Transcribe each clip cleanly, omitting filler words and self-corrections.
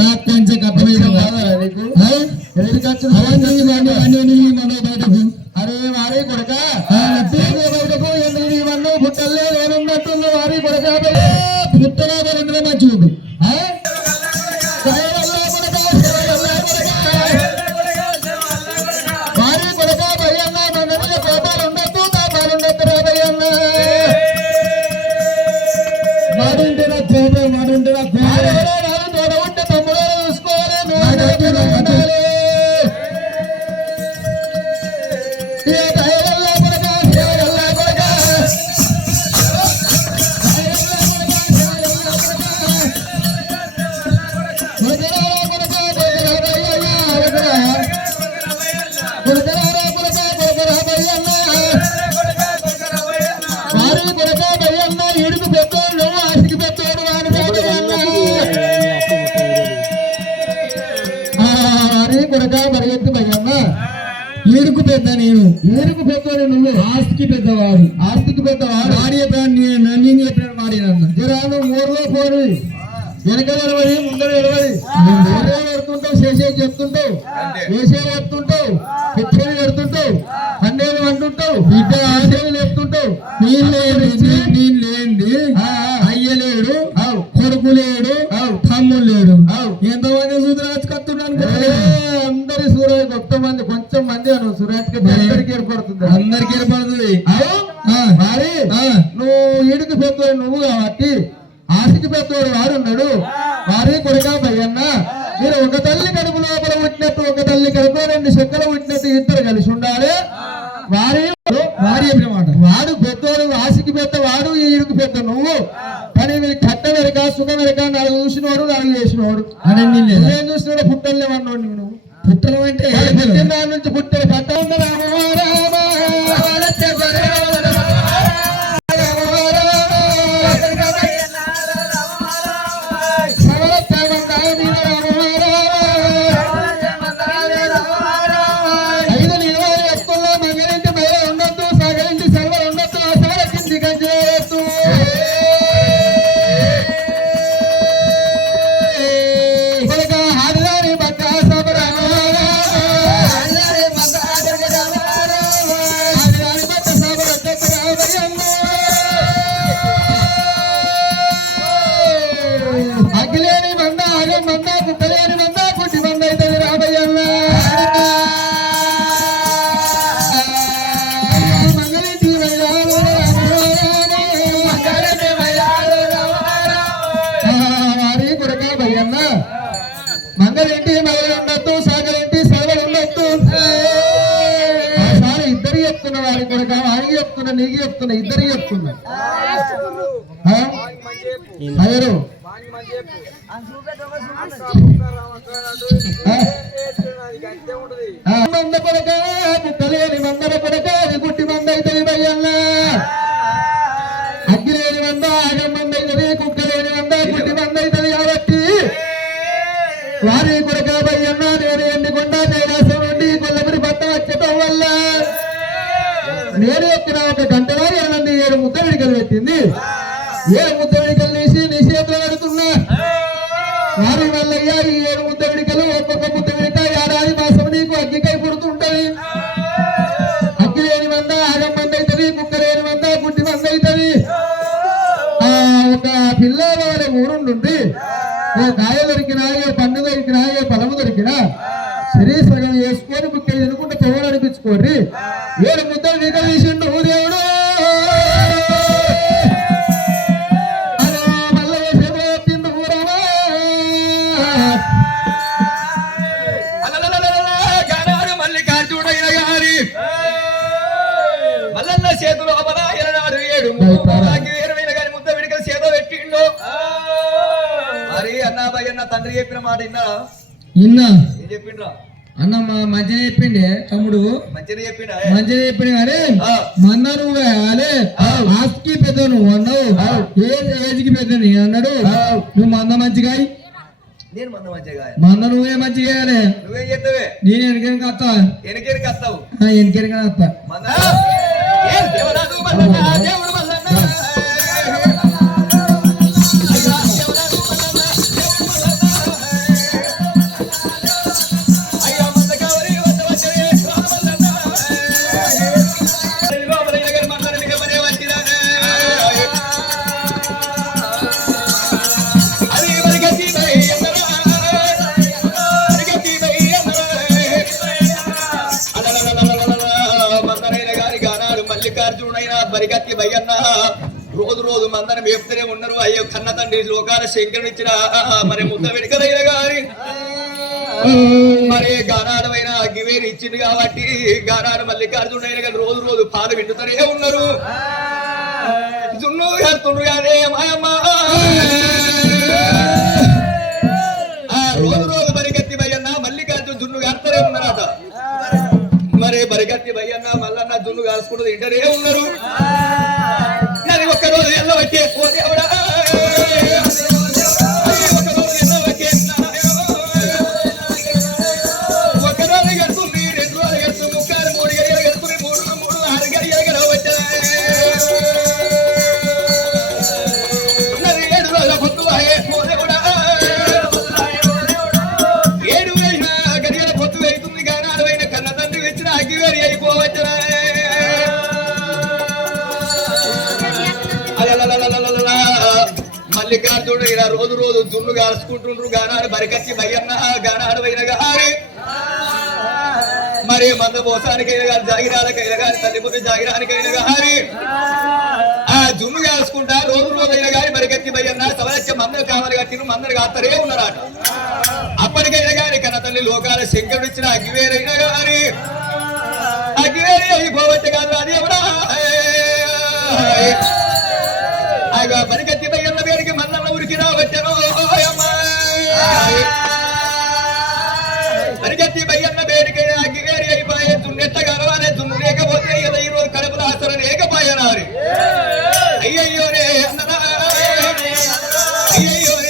నాకు కొంచెం కప్పలేదు బయటకు. అరే వారి కొడక బయటకు ఎందుకు పుట్టలే ఏమన్నట్టుంది వారి కొడక పుట్టలో రెండు మంచిగుండు. వారి కొడక భయన్న మన మీద కోపాలు ఉండొద్దు తాపాలు ఉండొద్దు రా భయన్న. మాడుంటే నా కోపం మాడుంటే నా తోడ ఉంటే తమ్ముడు చూసుకోవాలి. పరిగెత్తి భయన్న ఏడుకు పెద్ద నేను ఏడుకు పెద్దవాడు నువ్వు ఆస్తికి పెద్దవాడు ఆస్తికి పెద్దవాడు వాడి నేను చెప్పిన వాడి నన్ను జరాను మూడులో పోరు వెనక నిలబడి ముందర నిలబడి పెడుతుంటావు చేసేది చెప్తుంటావు వేసేది చెప్తుంటావు పిచ్చని పెడుతుంటావు అన్నేది అంటుంటావు బిడ్డ ఆశలు చెప్తుంటావు నేను లేండి అయ్యలేడు కొడుకు లేడు తమ్ముడు లేడు ఎంతమంది సూర్యరాజు కత్తున్నాను అందరి సూర్య కొంచెం మంది అను సూర్యానికి అందరికి ఏర్పడుతుంది మరి నువ్వు ఈడికి పెద్దవాడు నువ్వు కాబట్టి ఆశకి పెద్దవాడు వాడు ఉన్నాడు. వారి కొడుక భయన్న మీరు ఒక తల్లి కడుపు లోపల పుట్టినట్టు ఒక తల్లి కడుపులో రెండు చెక్కలు పుట్టినట్టు ఇద్దరు కలిసి ఉండాలి. వారి మాట వాడు పెద్దవాడు ఆశకి పెద్ద వాడు ఈడికి పెద్ద నువ్వు. కానీ మీరు కట్ట వెనక సుఖం వెనక నాలుగు చూసినవాడు నాలుగు చేసినవాడు ఏం చూసినాడు పుట్టలేమన్నాడు నువ్వు. పుట్టడం అంటే పుట్టిన నుంచి పుట్టే పట్ట అగ్గిలేని మంద ఆగం మంద గుట్టలేని మంద గుడ్డి మంద అయితే రాబయ్యన్న మంగళింటి వారి కొరక భయ్యన్న మంగళింటి మగలు ఉండొద్దు సాగలింటి సగలు ఉండొద్దు. సార్ ఇద్దరు చెప్తున్నా వారి కొరక వారికి చెప్తున్నా నీకు చెప్తున్నా ఇద్దరికి చెప్తున్నా. అయ్యారు మంద కొడక పుట్టలేని మందర కొడక గుట్టి మంద అవుతుంది భయ్యన్న. అగ్గిలేని మంద ఆగం మంద అవుతుంది కుక్కలేని మంద గుట్టి మంద అవుతుంది. కాబట్టి వారి కొడక భయ్యన్న నేను ఎన్నికొండ కైలాసం నుండి కొల్లపురి పట్ట వచ్చటం వల్ల నేను ఎక్కిన ఒక గంటలో 7 ముద్ద విడికలు పెట్టింది. 7 ముద్ద విడికలు తీసి నీ చేతిలో పెడుతున్నా. వారి వల్ల ఈ 7 ముద్ద విడికలు ఒక్కొక్క ముద్ద విడిక ఏడాది మాసం నీకు అగ్గికై పుడుతుంటది. అగ్గి లేని మంద ఆగం మంద అవుతుంది కుక్క లేని మంద గుడ్డి మంద అవుతుంది. ఒక పిల్ల వాళ్ళ ఊరుండి ఏ కాయ దొరికినా ఏ పండు దొరికినా ఏ పొలము దొరికినా శరీర సగం వేసుకొని బుక్క తినుకుంటే చెవులు అనిపించుకోర్రి. 7 ముద్దలు విడికలు తీసిండు దేవుడు. చేతులు ఎలనాడు 7 ముద్ద విడికలు చేతో పెట్టిండు. మరి అన్న తండ్రి చెప్పిన మాట ఇన్నా ఏం చెప్పిండ్రా అన్న మంచిగా చెప్పిండే తమ్ముడు మంచిగా చెప్పిండు కానీ మన్న నువ్వు వేయాలి ఆస్తికి పెద్ద నువ్వు అన్నావు ఏజ్కి పెద్ద నీ అన్నాడు. నువ్వు మంద మంచిగా నేను మంద మంచిగా మంద నువ్వే మంచిగా వేయాలి. నువ్వేం చెప్తావే నేను వెనకెనక వస్తా వెనకెనక వస్తావు వెనకెనక వస్తా. దేవుడు భయ్యన్న రోజు రోజు మందరం వేపుతూనే ఉన్నారు. అయ్యో కన్న తండ్రి లోకాల శంకరుని ఇచ్చిన మరి ముద్ద వెనుకలైన గాని మరి గానాడమైన అగ్గివేరు ఇచ్చింది కాబట్టి గానాడు మల్లికార్జున అయిన కానీ రోజు రోజు పాలు వింటుతూనే ఉన్నారు. జున్ను కడుతుండ్రు కానీ మాయమ్మ రోజు రోజు బరిగత్తి భయ్యన్న మల్లికార్జున జున్ను కడతారే ఉన్నారట. మరి బరిగత్తి భయ్యన్న మల్లన్న జున్ను కాసుకుంటూ ఇంటనే ఉన్నారు. కానీ ఒక్కరోజు ఎల్ల వచ్చే దేవుడా మల్లికార్జునుడు ఇలా రోజు రోజు జున్ను కాల్చుకుంటుండ్రు. గానాడు బరికచ్చి భయ్యన్న గానాడు అయిన గాని మరి మంద మోసానికైనా కానీ జాగిరాలకైనా కానీ తల్లిపుత్రి జాగిరానికైనా కానీ ఆ జున్ను కాల్చుకుంటా రోజు రోజు అయినా కానీ బరికచ్చి భయ్యన్న సవరచ్చ మందరు కావాలి కట్టిన మందరు కాస్తారే ఉన్నారట. అప్పటికైనా కానీ కన్న తల్లి లోకాల శంకరుడు ఇచ్చిన అగ్గివేరైనా కానీ అగ్గివేరి అయిపోవచ్చు కాదు అది ఎవరా బరికత్తి భయ్యన్న పేరుకి మల్లన్న ఊరికి రావచ్చను. బరికత్తి భయ్యన్న పేరుకి అగ్గివేరి అయిపోయే దున్నెట్ట కలవాలే దున్ను లేకపోతే ఈ రోజు కడుపుల ఆసర లేకపోయానారి అయ్యయ్యో రే అన్నదా అయ్యయ్యో రే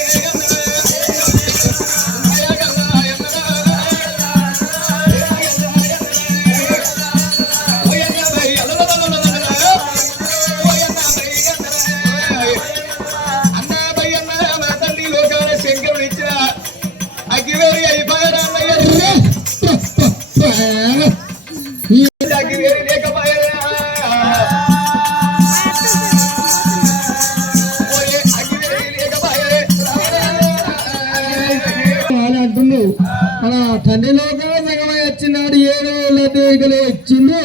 మన తండ్రిలోగా సగమై వచ్చినాడు. 7 లడ్డూలు ఇచ్చిండు.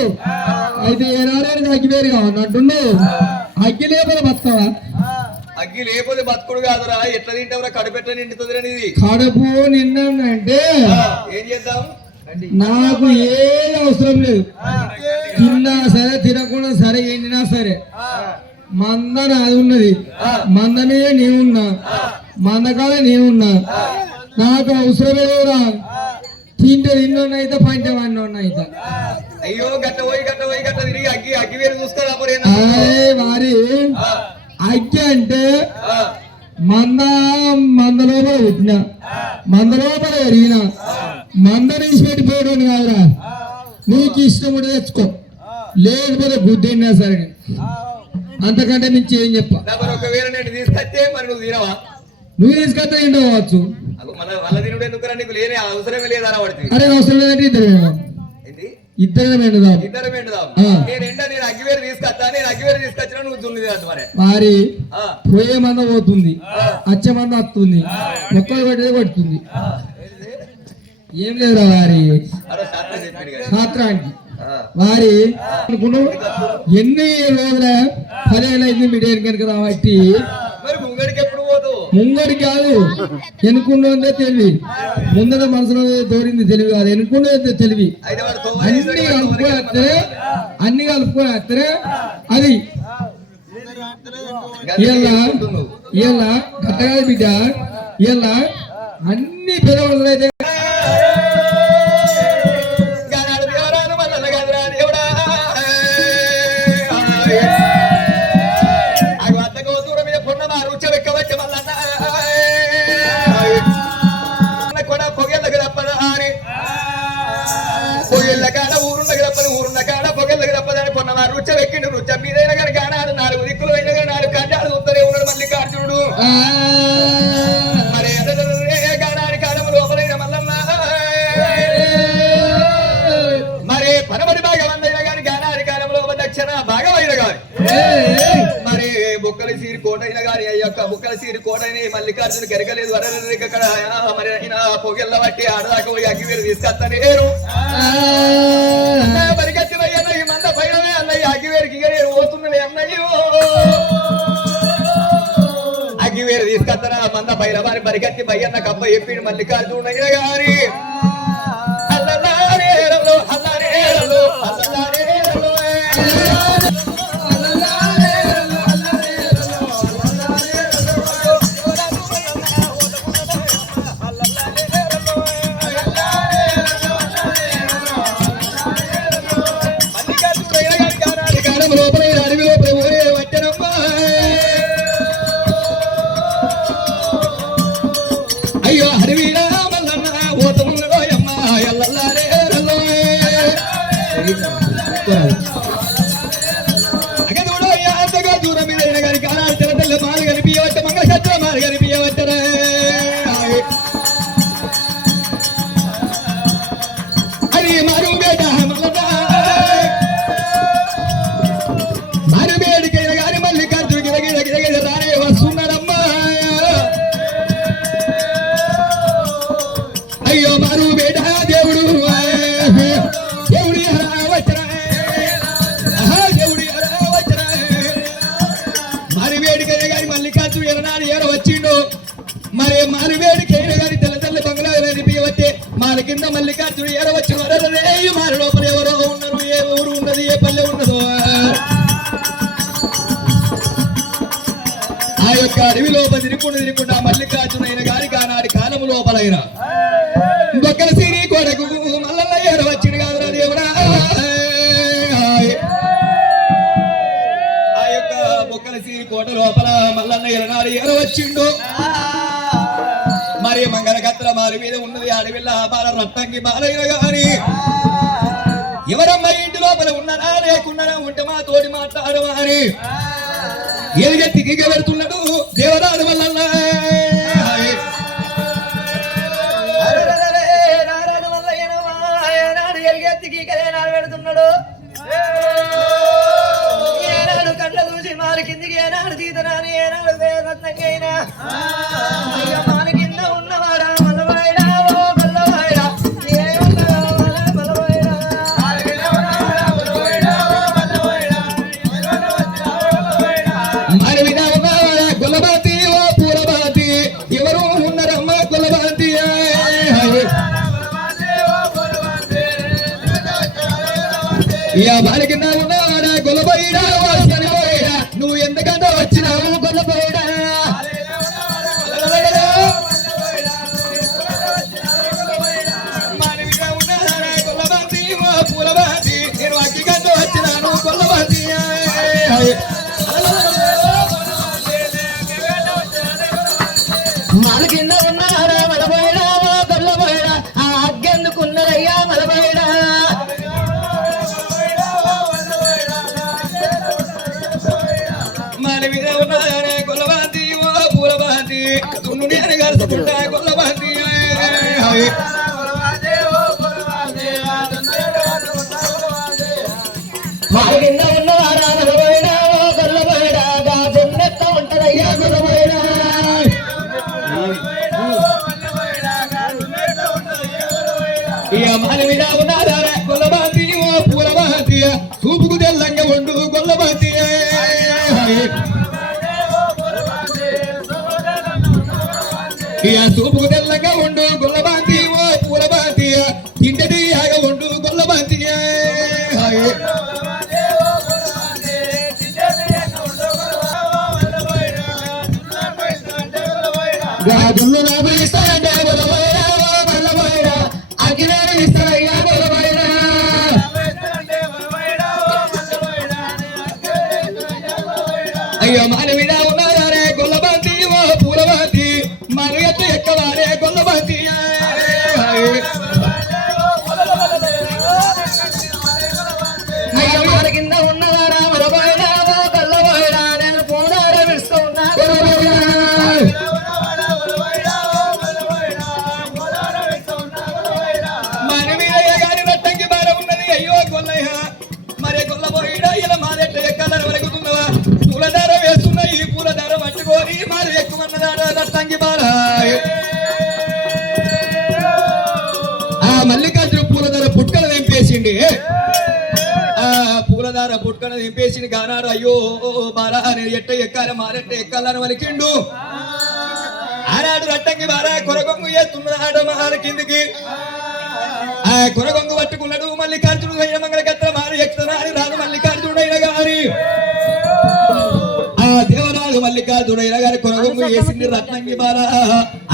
అయితే ఏనాడు అగ్గివేరు కావాలి అంటుండు. అగ్గి లేకపోతే బతుకవా? అగ్గి లేకపోతే బతుకుడు కాదురా. ఎట్లా తింటావురా? కడుపు ఎట్లా నిండుతుంది అనేది. కడుపు నిండంటే ఏం చేద్దాం? నాకు ఏ అవసరం లేదు. తిన్నా సరే తినకుండా సరే ఎండినా సరే మంద నాది ఉన్నది. మంద మీద నీవున్నా మందకాడ నీవున్నా నాకు అవసరమే లేదురా. తింటే తిన్నోన్నైతే పంటే వాడినోన్నైతే. అయ్యో గట్ట పోయి గట్ట తిరిగి అగ్గి వేరు చూస్తారా? వారి అగ్గి అంటే మంద లోపల పుట్టిన మంద లోపల ఎరిగిన మంద నుంచి పెట్టిపోయాడు కాదురా. నీకు ఇష్టం ఉంటే తెచ్చుకో, లేకపోతే గుద్దిన్నా సరే. అంతకంటే నుంచి ఏం చెప్పా. ఒకవేళ నేను తీసుకొస్తే మరి నువ్వు తినవా? నువ్వు తీసుకొస్తే తింటవచ్చు. వాళ్ళ తినుడు ఎందుకు నీకు లేని అవసరమే లేదా? అరే అవసరం లేదంటే ఇద్దరు మెండుదాం. నేను అగ్గివేరు తీసుకొస్తా. నేను అగ్గివేరు తీసుకొచ్చినా నువ్వు దున్ని మరి వారి పోయే మంద పోతుంది, అచ్చ మంద వస్తుంది, ఒక్కరు కొట్టేది కొడుతుంది. ఏం లేదురా వారి శాస్త్రానికి. వారి అనుకున్నావు ఎన్ని రోజుల 10 ఏళ్ళు అయింది మీడియా కనుక కాబట్టి ముంగడికి కాదు ఎన్నుకున్నదే తెలివి. ముందర మనసులో తోడింది తెలివి కాదు, ఎన్నుకున్నదే తెలివి. అన్ని కలుపుకోతే అది ఇలా గట్టగా బిడ్డ. ఇలా అన్ని పెద్దవాళ్ళు అయితే ఊరున్న కాడ పొగళ్ళకి తప్పదని పొన్న రుచ వెక్కిండు. రుచ మీదైనా కానీ గానాడు 4 దిక్కులు అయినా కానీ 4 కళ్యాణాలు చూస్తూనే ఉన్నాడు మల్లికార్జునుడు. మరి గానాడి కాలము లోపలైన మల్లన్న మరి పనమడి భాగం అందైనా కానీ గానాడి కాలంలో దక్షిణ భాగమైన కానీ మరి బుక్కల సీరి కోటైన కానీ అయ్యొక్క బుక్కల సీరి కోటైన మల్లికార్జును కెరగలేదు. వరక్కడ మరి అయినా పొగెళ్ళ బట్టి ఆడదాకా పోయి అగ్గివేరు తీసుకొస్తానేరు. పరిగెత్తి ఈ మంద పైన అన్నయ్య అగ్గివేరికి పోతుండే అమ్మయ్యో అగ్గి వేరు తీసుకొస్తారా మంద పైన వారి పరిగెత్తి బయ్యన్న కప్ప చెప్పిండు మల్లికార్జునయ్య గారి అల్లలారేరలో అల్లరేరలో అల్లలారేరలో అయ్యో హరివీరా మల్లన్న ఓతములో అమ్మ ఎల్లల్లారేరలో అగదుడో అంతగా దూరం మీద గారి కాలాలు తెల్ల మాలు కనిపించవచ్చ మంగళ మాలు కనిపించవచ్చరా అది మారు బేట మల్లన్న మారు బేడికైన గారి మల్లికార్జున గిరగిర గిరగిర రానే వస్తున్నారమ్మా అయ్యో మారు బేట దేవుడు దేవుడి వచ్చరా దేవుడి వచ్చరా మారి వేడికైనా గారి మల్లికార్జున ఎరనాడు ఏర వచ్చిండు మరి మారి వేడికైనా గారి తెల్ల తెల్ల బంగ్లా నిలిపివచ్చే మారి కింద మల్లికార్జున ఏర వచ్చి మారి లోపల ఎవరో ఉన్నారు ఏ ఊరు ఉన్నది ఏ పల్లె ఉన్నదో ఆ యొక్క అడవి లోపల తిరుగుకుండా మల్లికార్జునైన గారి కానాడి కాలము లోపలైన బొక్కల సిరి కొరకు మల్లన్న ఏర వచ్చిండు కాదురా దేవుడా ఆ యొక్క బొక్కల సిరి కోట లోపల మల్లన్న ఎరనాడు ఏర వచ్చిండు మరి మంగళగత్ర మారి మీద ఉన్నది అడవిల్ల బాల రత్తంగి బాలైన గాని ఎవరమ్మా ఇంటి లోపల ఉన్నారా లేకున్నారా ఉంటే మా తోటి మాట్లాడమా అని ఎలుగెత్తి దిగబెడుతున్నాడు దేవరాడు మల్లన్న పెడుతున్నాడు ఏనాడు కళ్ళ చూసి మాల కిందికి ఏనాడు తీతరాని ఏనాడు రత్నకైనా మాల కింద ఉన్నవాడా మలవాడా ఓ మల్లవాడా మరి మీద ఉన్నవాడా గుల్లబాతి ఓ పూలబాతి ఎవరు ఉన్నారమ్మా గుల్లబాతి బాల కింద ఉన్నవాడా గొల్లబోయిడా చనిపోయిడా నువ్వు ఎందుకంటే వచ్చినావు గొల్లబోయిడా గొల్లబాతి పూలబాతి నేను అగ్గిగంట వచ్చినాను గొల్లబాతి మాల కింద ఉన్నారా మలబోయిడా ఓ గొల్లబోయిడా ఆ అగ్గెందుకున్నదయ్యా మలబోయిడా మరి మీద ఉన్నారే గొల్లబాతి ఓ పూలబాతి తున్ను నేను కలుసుకుంటా గొల్లబాతి మాల కింద ఉన్నవారా మలబోయిడా ఓ గొల్లబోయిడా గా దున్నెత్త ఉంటదయ్యా గొల్లబోయిడా మాలి మీద ఉన్నారా గొల్లబాతి ఓ పూలబాతి చూపుకు తెల్లంగా ఉండు గొల్లబాతి చూపుకు తెల్లంగా ఉండు గొల్లబాతి ఓ పూలబాతి ఇంటి ఆగా ఉండు గొల్లబాతి గాజులు నాకు ఇస్తానంటే గొల్లబోయిడా ఓ మల్లబోయిడా అగ్గివేరు ఇస్తానయ్యా గొల్లబోయిడా అయ్యో మాలి మీద ఉన్నారే గొల్లబాతి ఓ పూలబాతి మరి ఎక్కవారే గొల్లబాతి అయ్యో మాల కింద ఉన్నవారా మలబోయిడా ఓ గొల్లబోయిడా నేను పూనార విడుస్తూ ఉన్నా గొల్లబోయిడా మరి మీద గారి రట్టంగి బార ఉన్నది అయ్యో గొల్లయ్య మరి గొల్లబోయిడా ఇలా మాదెట్ట ఎక్కాలని వరకుతున్నవా పూలదార వేస్తున్నాయి ఈ పూలదార పట్టుకొని మరి ఎక్కువన్నదార రట్టంగి బార ఆ మల్లికార్జున పూలదార పుట్టలు వెంపేసిండి ఆ పూలదార బాలార పుట్టుకన దింపేసి గానాడు అయ్యో బాలా నేను ఎట్ట ఎక్కాలి మారెట్ట ఎక్కాలని వలికిండు ఆనాడు రట్టంగి బాలా కొరగొంగు ఎత్తున్నాడు మాల కిందికి ఆ కొరగొంగు పట్టుకున్నాడు మల్లికార్జునుడు అయిన మంగళగత్ర మారి ఎక్కుతున్నాడు రాదు మల్లికార్జునుడైన గారి ఆ దేవరాజు మల్లికార్జునైన గారి కొరగొంగు వేసింది రత్నంగి బాల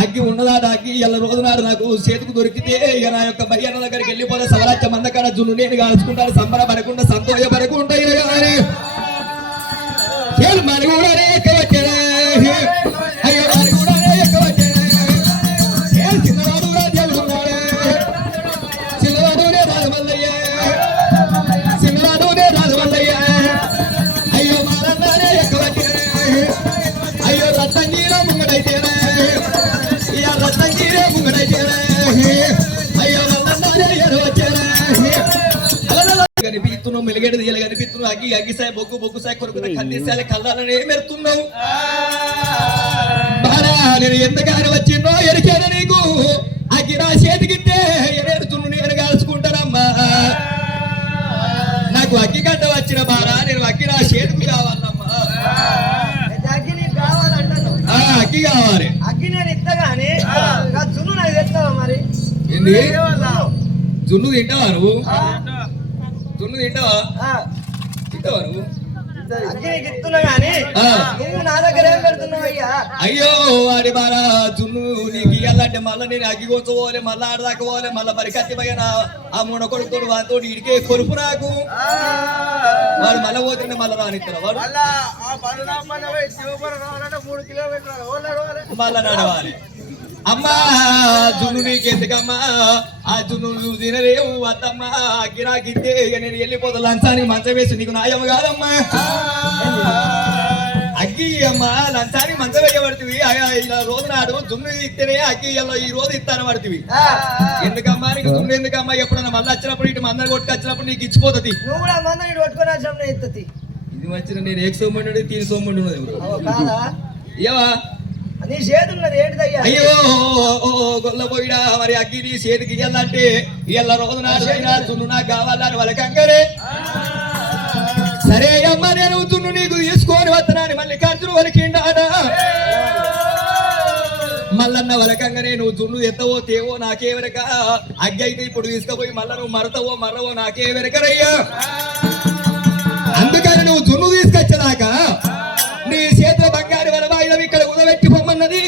అగ్గి ఉన్నదాట అగ్గి ఎల్ల రోజు నాడు నాకు చేతికి దొరికితే ఇక నా యొక్క బయ్యన్న దగ్గరికి వెళ్ళిపోతే సవరాచ మందకాడ జున్ను నేను కాల్చుకుంటాను సంబరపడకుండా సంతోషపడకుండా గారి మరి కూడా ఎక్కవచ్చారా అయ్యో మరి కూడా ఎక్కవచ్చారా చిన్నవాడు రాజ్యాలున్నాడే చిన్నవాడునే రాజమల్లయ్య చిన్నవాడునే రాజమల్లయ్య అయ్యో మారన్నానే ఎక్కవచ్చారా అయ్యో రత్నంగీలో ముంగడైతేనే ఇక రత్నంగీలో ముంగడైతేనే అయ్యో మల్లన్నానే ఎరవచ్చారా కనిపిస్తున్నావు మెలిగేడు తీయాలి కనిపిస్తున్నావు అగ్గి అగ్గిసాయి బొగ్గు బొగ్గుసాయి కొరకు కన్నీసాలి కళ్ళాలనే మెరుతున్నావు బారా నేను ఎంతగానో వచ్చిందో ఎరికాను నీకు అగ్గి నా చేతికిస్తే ఎరేడుతున్ను నేను కాల్చుకుంటానమ్మా నాకు అగ్గి గడ్డ వచ్చిన బారా నేను అగ్గి నా చేతికి కావాలమ్మా అగ్గి నీకు కావాలంటాను అగ్గి కావాలి అగ్గి నేను ఇస్తా గానీ జున్ను నాకు తెస్తావా మరి ఏంది జున్ను తింటావా నువ్వు జున్ను తింటావా తింటావా నువ్వు అగ్గి నీకు ఇస్తున్నా గానీ నువ్వు నా దగ్గర ఏం పెడుతున్నావు అయ్యా అయ్యో వాడి బాగా జున్ను నీకు ఇయ్యాలంటే మళ్ళీ నేను అగ్గి కొంచపోవాలి మళ్ళీ ఆడదాకా పోవాలి మళ్ళీ మరి కత్తి పైన ఆ మూడ కొడుకు వాడితో ఇడికే కొరుపు నాకు వాడు మళ్ళీ పోతుండే మళ్ళీ రానిస్తారు వాడు మళ్ళా నడవాలి అమ్మా జున్ను నీకెందుకమ్మా ఆ జున్ను నువ్వు తినలేవు వద్దమ్మా గిరాకిద్దే నేను వెళ్ళిపోతా లంచానికి మంచం వేసి నీకు నాయమ్మ కాదమ్మా అగ్గి అమ్మా లంచానికి మంచం వేయబడుతుంది ఇలా రోజు నాడు జున్ను ఇస్తేనే అగ్గి ఈ రోజు ఇస్తాను పడుతుంది ఎందుకమ్మా నీకు జున్ను ఎందుకమ్మా ఎప్పుడన్నా మళ్ళీ వచ్చినప్పుడు ఇటు మందరు కొట్టుకొచ్చినప్పుడు నీకు ఇచ్చిపోతుంది నువ్వు కూడా మందరు ఇటు పట్టుకొని ఇస్తుంది ఇది వచ్చిన నేను ఏక సోమ్మండు తీని సోమ్మండు కాదా ఏవా నీ చేతి ఉన్నది ఏంటిదయ్యా అయ్యో గొల్ల పోయినా మరి అగ్గి నీ చేతికి ఇయ్యాలంటే ఇళ్ళ రోజు నాడు తున్ను నాకు కావాలని వాళ్ళకంగరే సరే అమ్మ నేను తున్ను నీకు తీసుకొని వస్తున్నాను మళ్ళీ ఖర్చులు వలికిండాడా మల్లన్న వలకంగానే నువ్వు తున్ను ఎత్తవో తేవో నాకే వెనక అగ్గి అయితే ఇప్పుడు తీసుకుపోయి మళ్ళా నువ్వు మరతవో మర్రవో నాకే వెనకరయ్యా అందుకని నువ్వు తున్ను తీసుకొచ్చేదాకా నీ చేతిలో బంగారు వరవాయిలం ఇక్కడ కుదబెట్టి పొమ్మన్నది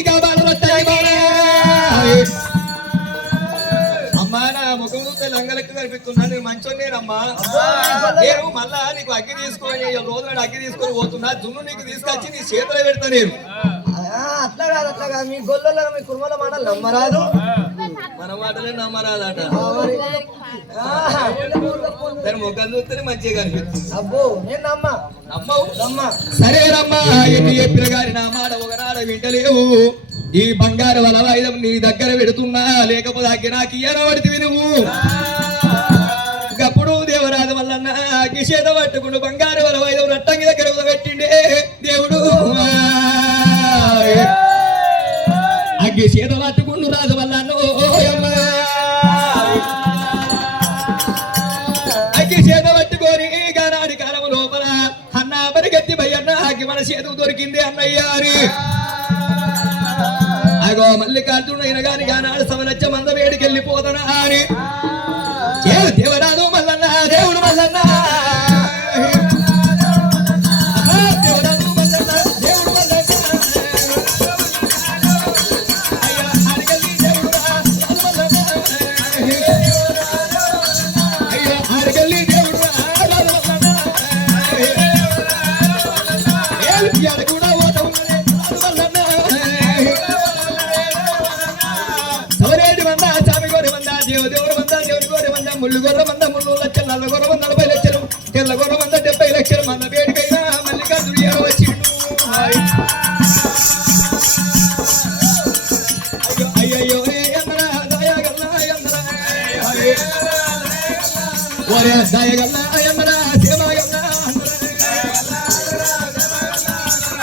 అమ్మా నా ముఖం లంగలెక్కు కనిపిస్తున్నా నేను మంచోనేనమ్మా నేను మళ్ళా నీకు అగ్గి తీసుకొని రోజు నాడు అగ్గి తీసుకొని పోతున్నా దున్ను నీకు తీసుకొచ్చి నీ చేతిలో పెడతా నేను అట్లా కాదు మీ గొల్లలో మీ కుర్మల మాటలు నమ్మరాదు మన మాటలే నమ్మరాదట దాని ముఖం చూస్తేనే మంచిగా కనిపిస్తుంది అబ్బో నేను నమ్మవు సరేనమ్మా ఎన్ని చెప్పిన గారి నా మాట ఒకనాడ వింటలేవు ఈ బంగారు వలవాయుధం నీ దగ్గర పెడుతున్నా లేకపోతే అగ్గి నాకు ఇయ్యనబడితే నువ్వు అప్పుడు దేవరాజు వల్లన్న అగ్గి చేత పట్టుకుంటూ బంగారు వలవాయుధం రట్టంగి దగ్గర పెట్టిండే దేవుడు అగ్గి చేత పట్టుకుంటూ రాజు వల్లన్న అగ్గి చేత పట్టుకొని గానాడి కాలం లోపల అన్న పరిగెత్తి భయన్న అగ్గి మన చేతుకు దొరికింది అన్నయ్యారి అగో మల్లికార్జునుడు అయిన గాని గానాడు సవలచ్చ మంద వేడికి వెళ్ళిపోతానా అని దేవరాజు మల్లన్న దేవుడు మల్లన్న దేవరాజు మల్లన్న దేవుడు మల్లన్న అయ్యో ఆడగల్లి దేవుడు కూడా పోతా సవరేటి మంద చామి గోరి మంద దేవుడు మంద దేవుడి గోరి మంద ముళ్ళు గొర్ర మంద 3 లక్షలు నల్ల గొర్ర మంద 40 లక్షలు తెల్ల గొర్ర మంద 70 లక్షలు మంద వేడికైనా మల్లికార్జునుడు వచ్చిండు అయ్యో దయగల్ల